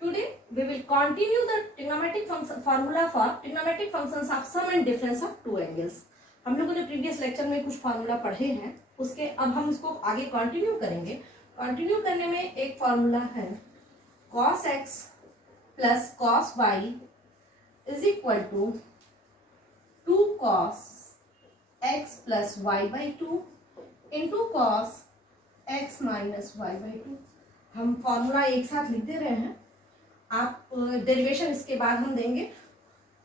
Today we will continue the trigonometric function formula for trigonometric functions of sum and difference of two angles. हम लोगों ने previous lecture में कुछ formula पढ़े हैं, उसके अब हम इसको आगे कंटिन्यू करेंगे. कंटिन्यू करने में एक फार्मूला है cos x plus cos y is equal to 2 cos x plus y by 2 into cos x minus y by 2. हम फार्मूला एक साथ लिख दे रहे हैं. आप डेरिवेशन इसके बाद हम देंगे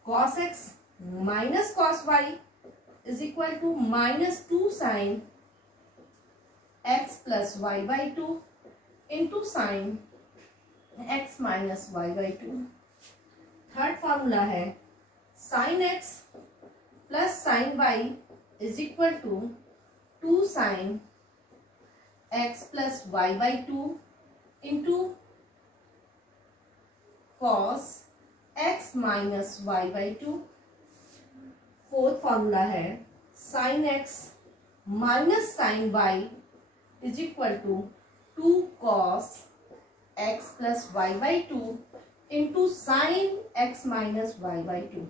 cos x minus cos y is equal to minus 2 sine x plus y by 2 into sine x minus y by 2. Third formula है sine x plus sine y is equal to 2 sine x plus y by 2 into cos x minus y by 2. Fourth formula है sine x minus sine y is equal to 2 cos x plus y by 2 into sine x minus y by 2.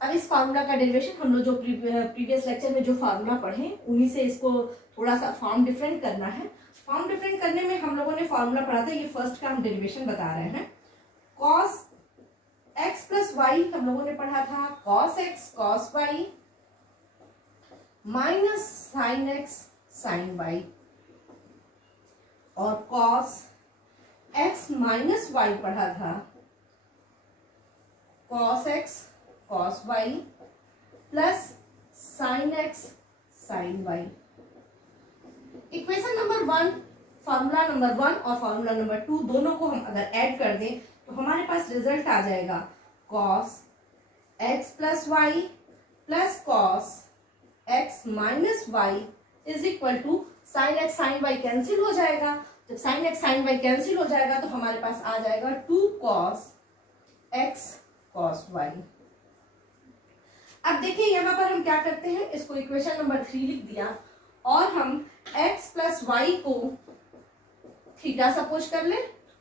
अब इस formula का derivation हम लोग जो previous lecture में जो formula पढ़े उन्हीं से इसको थोड़ा सा फॉर्म डिफरेंट करना है. फॉर्म डिफरेंट करने में हम लोगों ने फार्मूला पढ़ा था, ये फर्स्ट का हम डेरिवेशन बता रहे हैं. cos x प्लस वाई हम लोगों ने पढ़ा था cos x cos y minus sine x sine y, और cos x माइनस y पढ़ा था cos x cos y plus sine x sine y. Equation number 1, formula number 1 और फार्मूला नंबर 2 दोनों को हम अगर ऐड कर दें तो हमारे पास रिजल्ट आ जाएगा cos x plus Y plus cos x minus Y is equal to sine x sine y cancel हो जाएगा. जब sine x sine y cancel हो जाएगा तो हमारे पास आ जाएगा 2 cos x cos y. अब देखिए यहाँ पर हम क्या करते हैं, इसको इक्वेशन नंबर 3 लिख दिया और हम x प्लस वाई को थीटा सपोज कर ले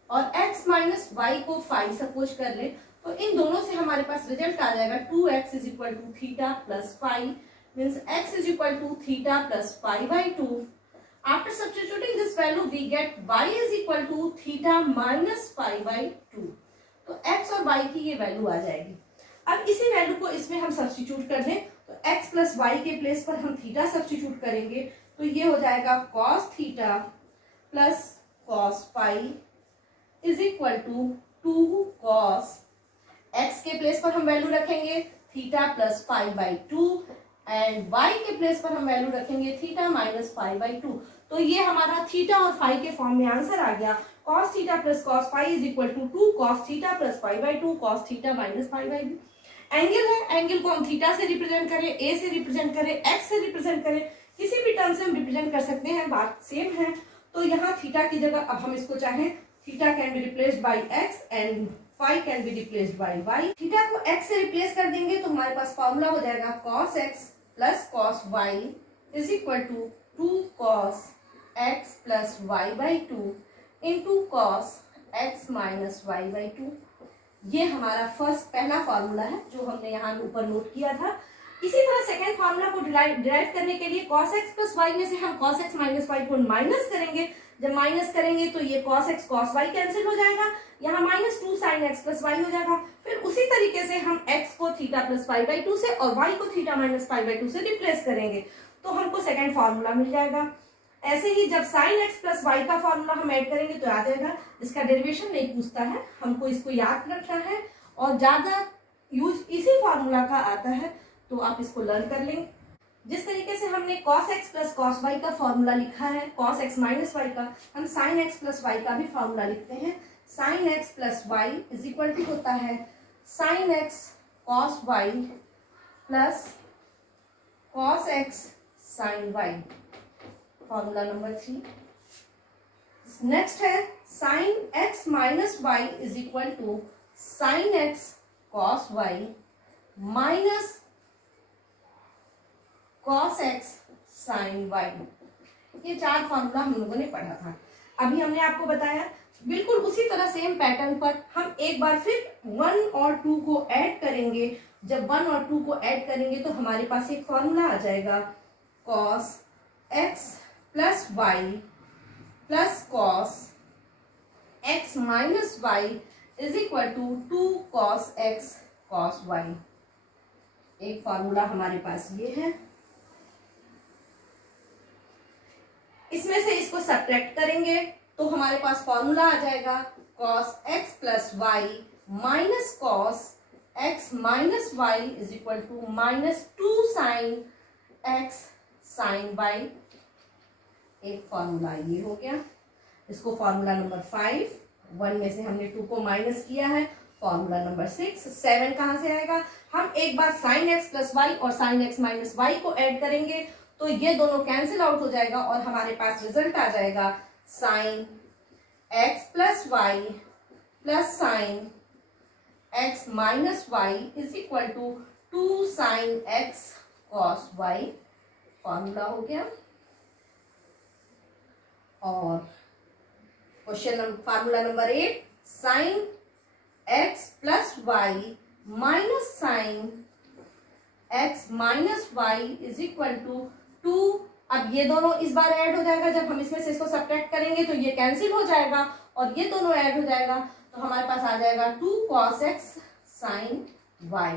और x माइनस वाई को फाई सपोज कर ले, तो इन दोनों से हमारे पास रिजल्ट आ जाएगा 2x is equal to theta plus phi means x is equal to theta plus phi by 2. After substituting this value we get y is equal to theta minus phi by 2. तो x और y की ये value आ जाएगी. अब इसी value को इसमें हम सब्स्टिट्यूट कर दें तो x प्लस वाई के प्लेस पर हम थीटा सब्स्टिट्यूट करेंगे तो ये हो जाएगा cos theta plus cos phi is equal to 2 cos x के प्लेस पर हम वैल्यू रखेंगे theta plus phi by 2 and y के प्लेस पर हम वैल्यू रखेंगे थीटा माइनस फाई बाई 2. तो ये हमारा थीटा और फाई के फॉर्म में आंसर आ गया. cos theta plus cos phi is equal to 2 cos theta plus phi by 2 cos theta minus phi by 2. Angle है, एंगल को हम थीटा से रिप्रेजेंट करें, a से रिप्रेजेंट करें, x से रिप्रेजेंट करें, किसी भी टर्म से हम रिप्रेजेंट कर सकते हैं, बात सेम है. तो यहाँ थीटा की जगह अब हम इसको चाहें theta can be replaced by x and phi can be replaced by y. Theta को x से रिप्लेस कर देंगे तो हमारे पास फॉर्मूला हो जाएगा cos x plus cos y is equal to 2 cos x plus y by 2 into cos x minus y by 2. ये हमारा फर्स्ट पहला फार्मूला है जो हमने यहाँ ऊपर नोट किया था. इसी तरह सेकेंड फार्मूला को डिराइव करने के लिए cos x प्लस y में से हम cos x माइनस y को माइनस करेंगे. जब माइनस करेंगे तो ये cos x cos y cancel हो जाएगा, यहाँ minus 2 sine x plus y हो जाएगा. फिर उसी तरीके से हम x को थीटा प्लस फाई बाई 2 से और y को थीटा माइनस फाई बाई 2 से रिप्लेस करेंगे तो हमको सेकेंड फार्मूला मिल जाएगा. ऐसे ही जब साइन x प्लस वाई का फार्मूला हम ऐड करेंगे तो आ जाएगा. इसका डेरिवेशन नहीं पूछता है, हमको इसको याद रखना है और ज्यादा यूज इसी फार्मूला का आता है तो आप इसको लर्न कर लेंगे. जिस तरीके से हमने cos x plus cos y का फॉर्मूला लिखा है, cos x माइनस y का, हम sin x प्लस y का भी फॉर्मूला लिखते हैं. sin x plus y is equal to होता है sin x cos y plus cos x sin y. Formula number 3. Next है sin x minus y is equal to sin x cos y minus cos x sin y. ये 4 formula हम लोगों ने पढ़ा था. अभी हमने आपको बताया बिल्कुल उसी तरह सेम पैटर्न पर हम एक बार फिर 1 और 2 को ऐड करेंगे। जब 1 और 2 को ऐड करेंगे तो हमारे पास एक फॉर्मूला आ जाएगा, cos x plus Y plus cos x minus Y is equal to 2 cos x cos y। एक फॉर्मूला हमारे पास ये है। इसमें से इसको सब्ट्रैक्ट करेंगे तो हमारे पास फॉर्मूला आ जाएगा cos x plus Y minus cos x minus Y is equal to minus 2 sine x sine y। एक फॉर्मूला ये हो गया। इसको फॉर्मूला नंबर 5, 1 में से हमने 2 को माइनस किया है, फॉर्मूला नंबर 6। 7 कहां से आएगा? हम एक बार साइन x प्लस वाई और साइन x माइनस वाई को ऐड करेंगे तो ये दोनों कैंसिल आउट हो जाएगा और हमारे पास रिजल्ट आ जाएगा sine x plus Y plus sine x minus Y is equal to 2 sine x cos Y. फॉर्मूला हो गया। और question formula number 8, sine x plus Y minus sine x minus Y is equal to 2। अब ये दोनों इस बार add हो जाएगा, जब हम इसमें से इसको सब्ट्रैक्ट करेंगे तो ये कैंसिल हो जाएगा और ये दोनों ऐड हो जाएगा तो हमारे पास आ जाएगा 2 cos x साइन y।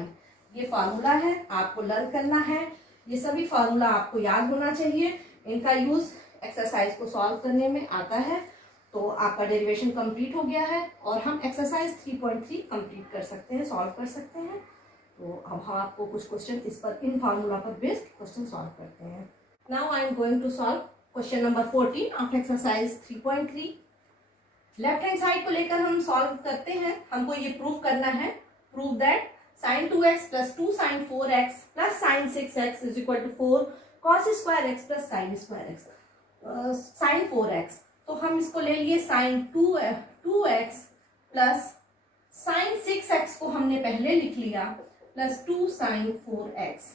ये फार्मूला है, आपको लर्न करना है। ये सभी फार्मूला आपको याद होना चाहिए। इनका यूज एक्सरसाइज को सॉल्व करने में आता है। तो आपका डेरिवेशन कंप्लीट हो गया है और हम एक्सरसाइज 3.3 कंप्लीट कर सकते हैं, सॉल्व कर सकते हैं। तो अब हम आपको कुछ क्वेश्चन इस पर, इन फार्मूला पर बेस्ड क्वेश्चन सॉल्व करते हैं। Now I am going to solve question number 14 of exercise 3.3। Left hand side को लेकर हम सॉल्व करते हैं। हमको ये प्रूव करना है, prove that sin 2x plus 2 sin 4x plus sin 6x is equal to 4 cos square x plus sin square x sin 4x। तो हम इसको ले लिए sin 2x plus sin 6x को हमने पहले लिख लिया प्लस 2 sin 4x।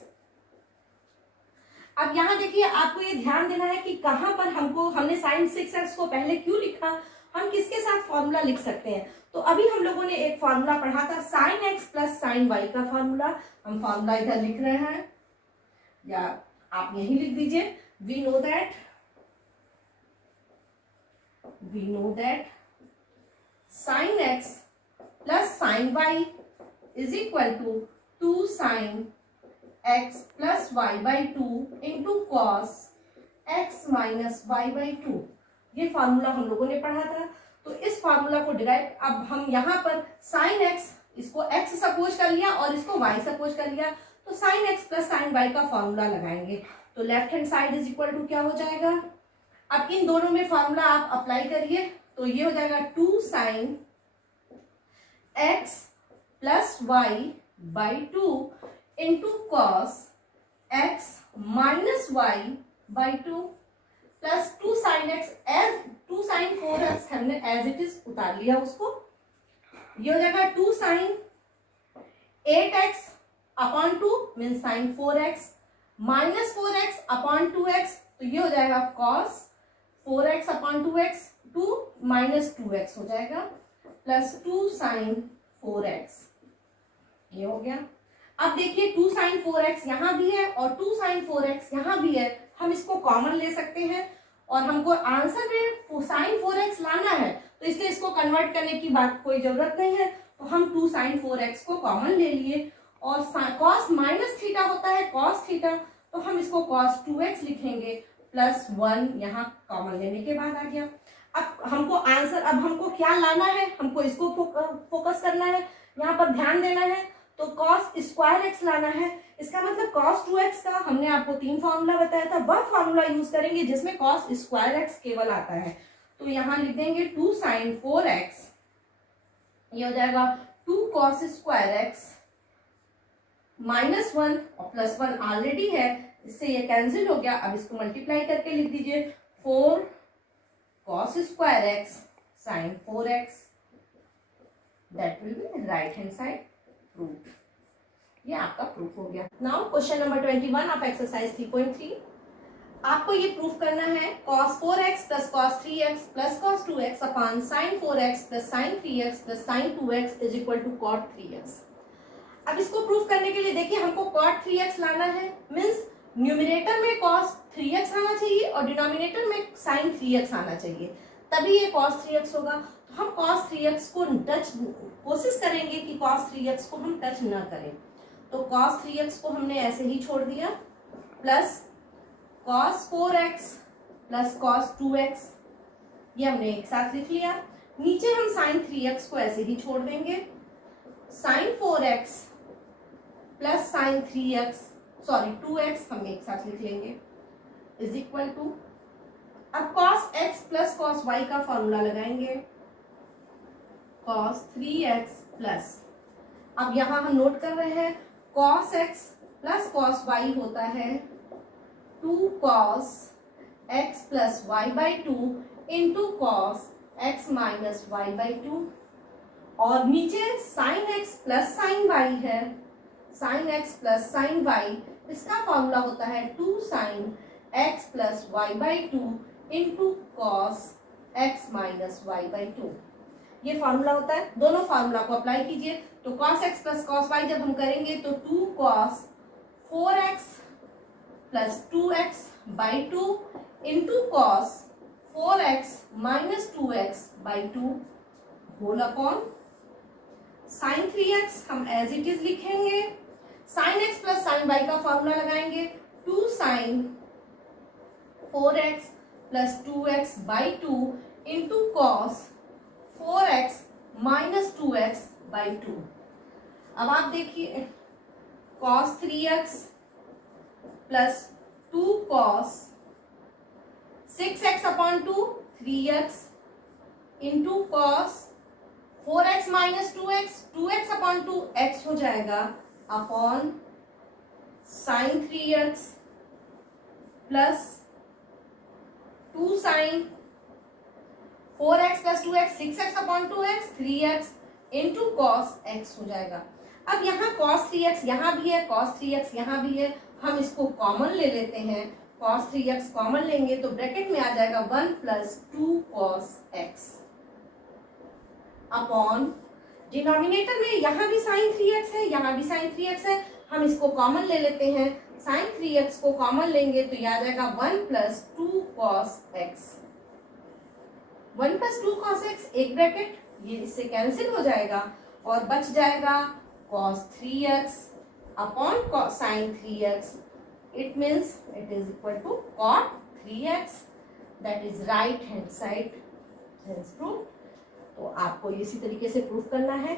अब यहाँ देखिए, आपको ये ध्यान देना है कि कहां पर हमने sin 6x को पहले क्यों लिखा, हम किसके साथ फॉर्मूला लिख सकते हैं। तो अभी हम लोगों ने एक फॉर्मूला पढ़ा था sin x plus sin y का फॉर्मूला। हम फॉर्मूला इधर लिख रहे हैं या आप यही लिख दीजिए। We know that sin x plus sin y is equal to 2 sin x plus y by 2 into cos x minus y by 2। ये फार्मूला हम लोगों ने पढ़ा था। तो इस फार्मूला को डिराइव, अब हम यहाँ पर sin x, इसको x सपोज कर लिया और इसको y सपोज कर लिया, तो sin x plus sin y का फार्मूला लगाएंगे। तो left hand side is equal to क्या हो जाएगा? अब इन दोनों में फार्मूला आप अप्लाई करिए तो ये हो जाएगा 2 sin x plus y by 2 into cos x minus y by 2 plus 2 sin x as 2 sin 4x हमने एज इट इज उतार लिया उसको। ये हो जाएगा 2 sin 8x upon 2 mean sin 4x minus 4x upon 2x। तो ये हो जाएगा cos 4x upon 2x, 2 minus 2x हो जाएगा प्लस 2 sin 4x। ये हो गया। अब देखिए 2 sin 4x यहाँ भी है और 2 sin 4x यहाँ भी है, हम इसको कॉमन ले सकते हैं और हमको आंसर में sin 4x लाना है, तो इसलिए इसको कन्वर्ट करने की बात कोई जरूरत नहीं है। तो हम 2 sin 4x को कॉमन ले लिए और cos माइनस थीटा होता है cos थीटा, तो हम इसको cos 2x लिखेंगे प्लस 1 यहाँ कॉमन लेने के बाद आ गया। अब हमको आंसर, अब हमको क्या लाना है, हमको इसको फोकस करना है, यहाँ पर ध्यान देना है। तो cos स्क्वायर x लाना है। इसका मतलब cos 2x का हमने आपको 3 फॉर्मूला बताया था, वह फॉर्मूला यूज करेंगे जिसमें cos स्क्वायर x केवल आता है। तो यहाँ लिख देंगे 2 sin 4x, ये हो जाएगा 2 cos स्क्वायर x माइनस 1 और प्लस 1 ऑलरेडी है, इससे ये कैंसिल हो गया। अब इसको मल्टीप्लाई करके लिख दीजिए 4 cos square x sin 4x, that will be right hand side proof. ये आपका प्रूफ हो गया। Now question number 21 of exercise 3.3। आपको ये प्रूफ करना है cos 4x plus cos 3x plus cos 2x upon sin 4x plus sin 3x plus sin 2x is equal to cot 3x। अब इसको प्रूफ करने के लिए देखिए हमको cot 3x लाना है, मीन्स न्यूमिनेटर में cos 3x आना चाहिए और डिनोमिनेटर में sin 3x आना चाहिए, तभी ये cos 3x होगा। तो हम cos 3x को टच कोशिश करेंगे कि cos 3x को हम टच ना करें, तो cos 3x को हमने ऐसे ही छोड़ दिया plus cos 4x plus cos 2x, ये हमने एक साथ लिख लिया। नीचे हम sin 3x को ऐसे ही छोड़ देंगे, sin 4x plus sin 3x sorry 2x हम एक साथ लिख लेंगे इज इक्वल टू, अब cos x plus cos y का फॉर्मूला लगाएंगे, cos 3x प्लस, अब यहां हम नोट कर रहे हैं cos x plus cos y होता है 2 cos x plus y by 2 into cos x minus y by 2, और नीचे sin x plus sin y है, sin x plus sin y, इसका फॉर्मूला होता है 2 sin x plus y by 2 into cos x minus y by 2, ये formula होता है। दोनों फॉर्मूला को अप्लाई कीजिए, तो cos x plus cos y जब हम करेंगे तो 2 cos 4x plus 2x by 2 into cos 4x minus 2x by 2 whole upon sin 3x हम एज इट इज लिखेंगे, sin x plus sin y का फॉर्मूला लगाएंगे 2 sin 4x plus 2x by 2 into cos 4x minus 2x by 2। अब आप देखिए cos 3x plus 2 cos 6x upon 2 3x into cos 4x minus 2x 2x upon 2 x हो जाएगा upon sin 3x plus 2 sin 4x plus 2x 6x upon 2x 3x into cos x हो जाएगा। अब यहाँ cos 3x यहाँ भी है, cos 3x यहाँ भी है, हम इसको कॉमन ले लेते हैं, cos 3x कॉमन लेंगे तो ब्रैकेट में आ जाएगा 1 plus 2 cos x upon denominator में यहाँ भी sin 3x है, यहाँ भी sin 3x है, हम इसको कॉमन ले लेते हैं, sin 3x को कॉमन लेंगे तो यह आ जाएगा 1 plus 2 cos x, 1 plus 2 cos x एक ब्रैकेट, ये इससे कैंसिल हो जाएगा और बच जाएगा cos 3x upon sin 3x, it means it is equal to cot 3x, that is right hand side, hence proved। तो आपको इसी तरीके से प्रूफ करना है।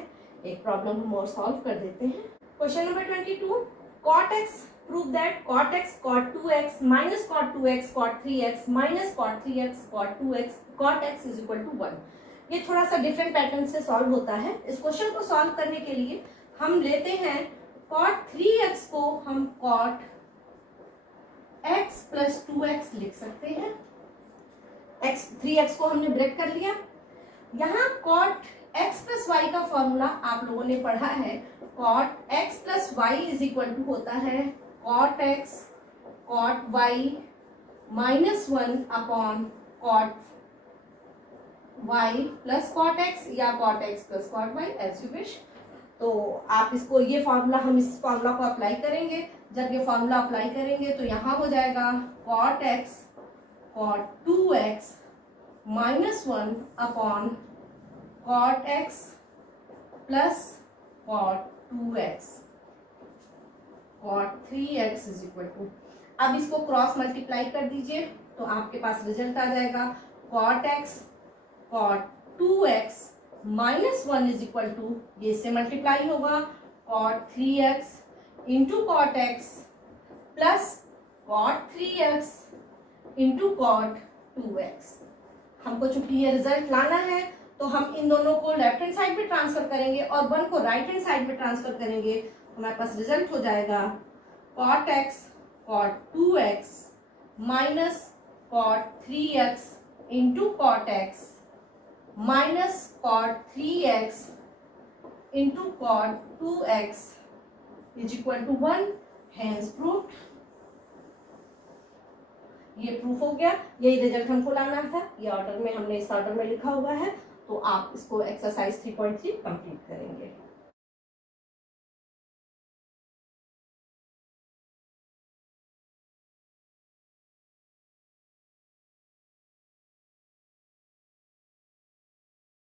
एक प्रॉब्लम हम और सॉल्व कर देते हैं। Question number 22, cot x prove that cot x cot 2x minus cot 2x cot 3x minus cot 3x cot 2x cot x is equal to 1। ये थोड़ा सा डिफरेंट पैटर्न से सॉल्व होता है। इस क्वेश्चन को सॉल्व करने के लिए हम लेते हैं cot 3x को हम cot x प्लस 2x लिख सकते हैं, x 3x को हमने ब्रेक कर लिया। यहाँ cot x प्लस y का फॉर्मूला आप लोगों ने पढ़ा है, cot x plus y is equal to होता है cot x cot y minus 1 upon cot y plus cot x या cot x plus cot y as you wish. तो आप इसको ये फॉर्मूला, हम इस फॉर्मूला को अप्लाई करेंगे, जब ये फॉर्मूला अप्लाई करेंगे तो यहाँ हो जाएगा cot x cot 2x minus 1 upon cot x plus cot 2x cot 3x is equal to, अब इसको क्रॉस मल्टीप्लाई कर दीजिए तो आपके पास रिजल्ट आ जाएगा cot x cot 2x minus 1 is equal to, ये इससे मल्टीप्लाई होगा cot 3x into cot x plus cot 3x into cot 2x। हमको चूंकि ये रिजल्ट लाना है तो हम इन दोनों को लेफ्ट हैंड साइड पे ट्रांसफर करेंगे और 1 को राइट हैंड साइड पे ट्रांसफर करेंगे, हमारे पास रिजल्ट हो जाएगा cot x cot 2x minus cot 3x into cot x minus cot 3x into cot 2x is equal to 1, hence proved. ये प्रूफ हो गया, यही रिजल्ट हमको लाना था, ये ऑर्डर में हमने इस ऑर्डर में लिखा हुआ है। तो आप इसको एक्सरसाइज 3.3 कंप्लीट करेंगे।